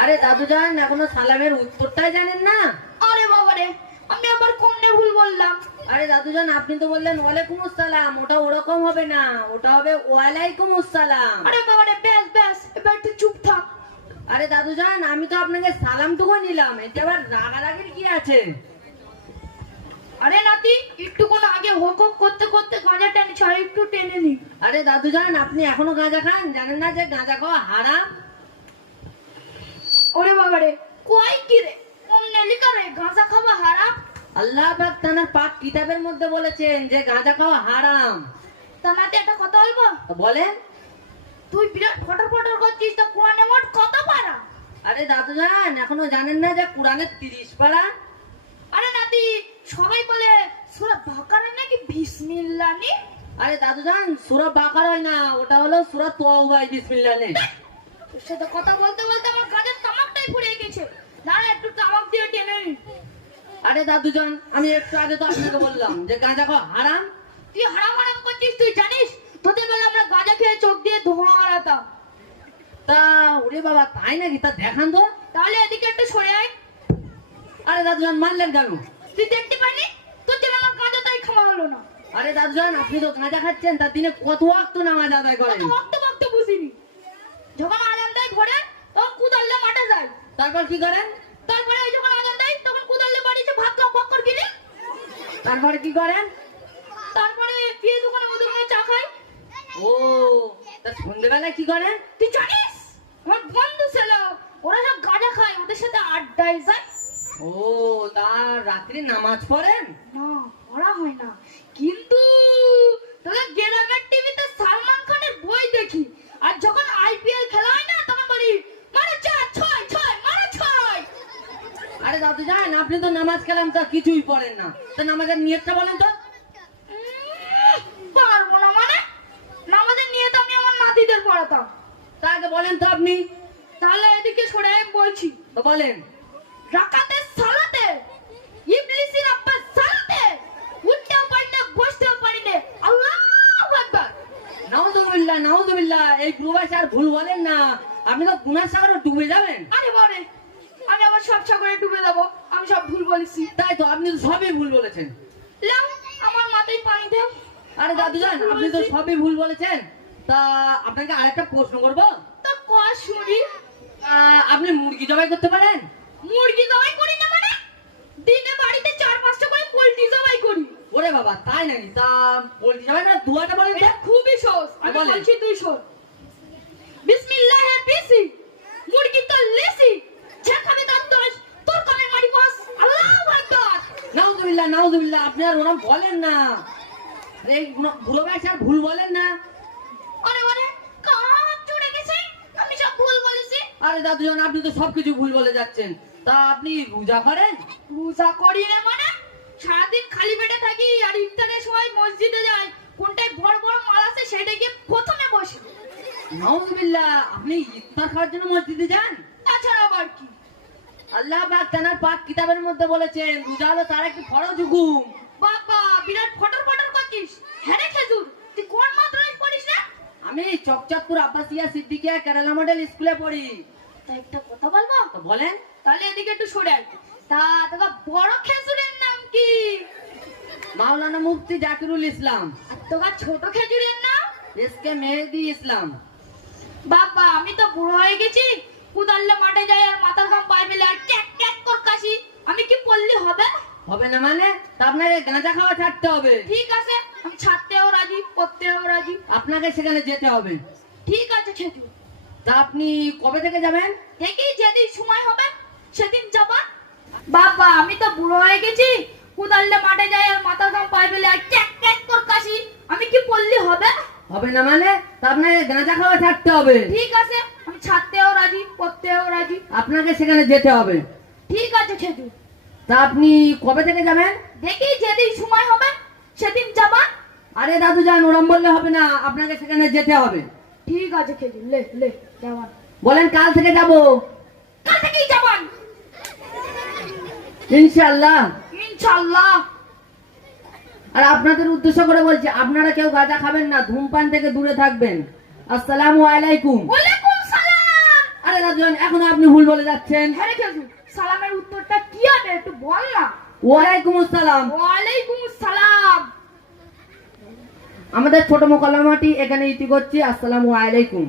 আরে দাদুজান এখনও সালামের উত্তরটাই জানেন না? আরে বাবা রে আমি আবার কোননে ভুল বললাম? আরে দাদুজান আপনি তো বললেন ওয়ালাইকুম আসসালাম ওটা ওরকম হবে না ওটা হবে ওয়ালাইকুম আসসালাম আরে বাবা রে ব্যাস ব্যাস এবার তুই চুপ থাক। আরে দাদুজান আমি তো আপনাকে সালামটুকু নিলাম এতে আবার রাগারাগির কি আছে? আরে নাতি একটু কোন আগে হোক হোক করতে করতে গাঁজা টেনে আর একটু টেনে নি আরে দাদু জান আপনি এখনও গাঁজা খান? জানেন না যে গাঁজা খাওয়া হারাম? বাবা কই কি রে? কোন নেলিকা রে গাঁজা খাওয়া হারাম? আল্লাহ পাক তানার পাক কিতাবের মধ্যে বলেছেন যে গাঁজা খাওয়া হারাম। তা নাতি একটা কথা বলব? তো বলেন। তুই বিরাট ফটর ফটর করছিস তো কোরআনে মোট কত পারা? আরে দাদুজান এখনও জানেন না যে কোরআনের তিরিশ পারা? আরে নাতি সবাই বলে সুরা বাকারা নাকি বিসমিল্লাহ নি? আরে দাদুজান সুরা বাকার হয় না ওটা হলো সুরা তোয়াই বিসমিল্লাহ নে। সাথে কথা বলতে বলতে আমার কাজের গেছে। দাঁড়া, একটু দিয়ে টেনে আরে দাদুজান আমি একটু আগে তো আপনাকে বললাম যে গাঁজা হারাম। তুই হারাম হারাম করছিস, তুই জানিস? তোদের বেলা আমরা গাঁজা খেয়ে চোখ দিয়ে ধোঁয়া হারাতাম তা ওরে বাবা, তাই নাকি? তা দেখান তো। তাহলে এদিকে একটু সরে আয়। আরে দাদুজান মারলেন কেন? তুই দেখতে পারলি জন্য আমার গাঁজা তাই খাওয়া হলো না। আরে দাদুজান আপনি তো গাঁজা খাচ্ছেন, তার দিনে কত ওয়াক্ত নামাজ আদায় করেন? কত বক্ত বক্ত বুঝিনি যখন আজান দেয় ভোরে তখন কুদাল্লে মাঠে যায় তারপর কি করেন তারপরে ওই যখন আজান দেয় তখন কুদাল্লে বাড়ি এসে ভাত খাওয়া বক করে গিলি তারপরে কি করেন তারপরে পিয়ে দোকানে ওদের দোকানে চা খাই। ও তা সন্ধ্যেবেলায় কি করেন তুই জানিস? আমার বন্ধু ছিল ওরা সব গাঁজা খায় ওদের সাথে আড্ডায় যায়। ও তার রাত্রি নামাজ পড়েন? না পড়া হয় না। কিন্তু তোকে গ্রামের টিভিতে সালমান খানের বই দেখি আর যখন আইপিএল খেলা হয় না তখন বলি মানে চার ছয় ছয় মানে ছয় আরে দাদু জান আপনি তো নামাজ কালাম তা কিছুই পড়েন না। তা নামাজের নিয়তটা বলেন তো। পারব না মানে? নামাজের নিয়ে তো আমি আমার নাতিদের পড়াতাম। তা আগে বলেন তো আপনি। তাহলে এদিকে সরে আমি বলছি। তো বলেন। রাকাতে সালাতে ইবলিসের আব্বা সালাতে উঠতেও পারি না বসতেও পারি না। আল্লাহু আকবার। নাউজুবিল্লাহ নাউজুবিল্লাহ এই প্রবাস আর ভুল বলেন না। আপনি তো গুনার সাগরে ডুবে যাবেন। আরে বারে আমি আবার সব সাগরে ডুবে দেবো আমি সব ভুল বলেছি। তাই তো আপনি তো সবই ভুল বলেছেন। লাও আমার মাথায় পানি দেও। আরে দাদু জান আপনি তো সবই ভুল বলেছেন। তা আপনাকে আরেকটা প্রশ্ন করব? তো কয়া শুনি। আপনি মুরগি জবাই করতে পারেন? মুরগি জবাই করি না মানে? দিনে বাড়িতে চার পাঁচটা করে পোল্ট্রি জবাই করি। ওরে বাবা তাই নাকি? তা পোল্ট্রি জবাই না দুয়াটা বলেন খুবই সহজ। আমি। বলছি তুই শোন বিসমিল্লাহ বিসি মুরগি তো লেসি যে খাবে তার দোষ তোর কামে মারি বস আল্লাহু আকবার আপনি আর ওরম বলেন না। এই বুড়ো- বয়সে আর ভুল বলেন না। আরে আরে কাজ চড়ে গেছে। আমি সব ভুল বলেছি। আরে দাদু জান আপনি তো সবকিছু ভুল বলে যাচ্ছেন। তা আপনি রোজা করেন? রোজা করি না মানে? সারাদিন খালি পেটে থাকি আর ইফতারের সময় মসজিদে যাই। কোনটায় বড় বড় মাল আছে সেটা গিয়ে প্রথমে বসি। নাউজুবিল্লাহ আপনি ইফতার খাওয়ার জন্য মসজিদে যান? তাছাড়া আবার কি? আল্লাহ পাক তানার পাক কিতাবের মধ্যে বলেছেন রোজা হলো তার একটি ফরজ হুকুম। বাবা বিরাট ফটর ফটর করছিস। হ্যাঁ রে খেজুর তুই কোন মাদ্রাসায় পড়িস না আমি চকচকপুর আব্বাসিয়া সিদ্দিকিয়া কেরালা মডেল স্কুলে পড়ি। তা একটা কথা বলব? তো বলেন। তাহলে এদিকে একটু সরে আয়। তা তোকে বড় খেজুরের নাম কি? মাওলানা মুফতি জাকিরুল ইসলাম। আর তোকে ছোট খেজুরের নাম? এসকে মেহেদি ইসলাম। বাবা আমি তো বুড়ো হয়ে গেছি। কুদাল্লে মাঠে যাই আর মাথার ঘাম পায়ে ফেলে আর ক্যাক ক্যাক কর কাশি। আমি কি পড়লি হবে? হবে না মানে? আপনাকে গাঁজা খাওয়া ছাড়তে হবে। ঠিক আছে আমি ছাড়তেও রাজি করতেও রাজি। আপনাকে সেখানে যেতে হবে। ঠিক আছে খেজুর তা আপনি কবে থেকে যাবেন? দেখি যেদিন সময় হবে সেদিন যাবা। বাবা আমি তো বুড়ো হয়ে গেছি। কুদাল্লে মাঠে যাই আর মাথার ঘাম পায়ে ফেলে আর ক্যাক ক্যাক কর কাশি। আমি হবে না মানে? তা আপনাকে গাঁজা খাওয়া ছাড়তে হবে। ঠিক আছে আমি ছাড়তেও রাজি করতেও রাজি। আপনাকে সেখানে যেতে হবে। ঠিক আছে খেজুর তা আপনি কবে থেকে যাবেন? দেখি যেদিন সময় হবে সেদিন যাবা। আরে দাদু যান ওরম বললে হবে না আপনাকে সেখানে যেতে হবে। ঠিক আছে খেজুর লে লে যাবান বলেন কাল থেকে যাব। কাল থেকেই যাবান। ইনশাআল্লাহ। ইনশাল্লাহ আর আপনাদের উদ্দেশ্য করে বলছি আপনারা কেউ গাঁজা খাবেন না ধূমপান থেকে দূরে থাকবেন। আসসালামু আলাইকুম। আরে রাজন এখন আপনি ভুল বলে যাচ্ছেন। হ্যাঁ সালামের উত্তরটা কি হবে একটু বল না। ওয়ালাইকুম আসসালাম। ওয়ালাইকুম সালাম। আমাদের ছোট মোকালামাটি এখানে ইতি করছি। আসসালামু আলাইকুম।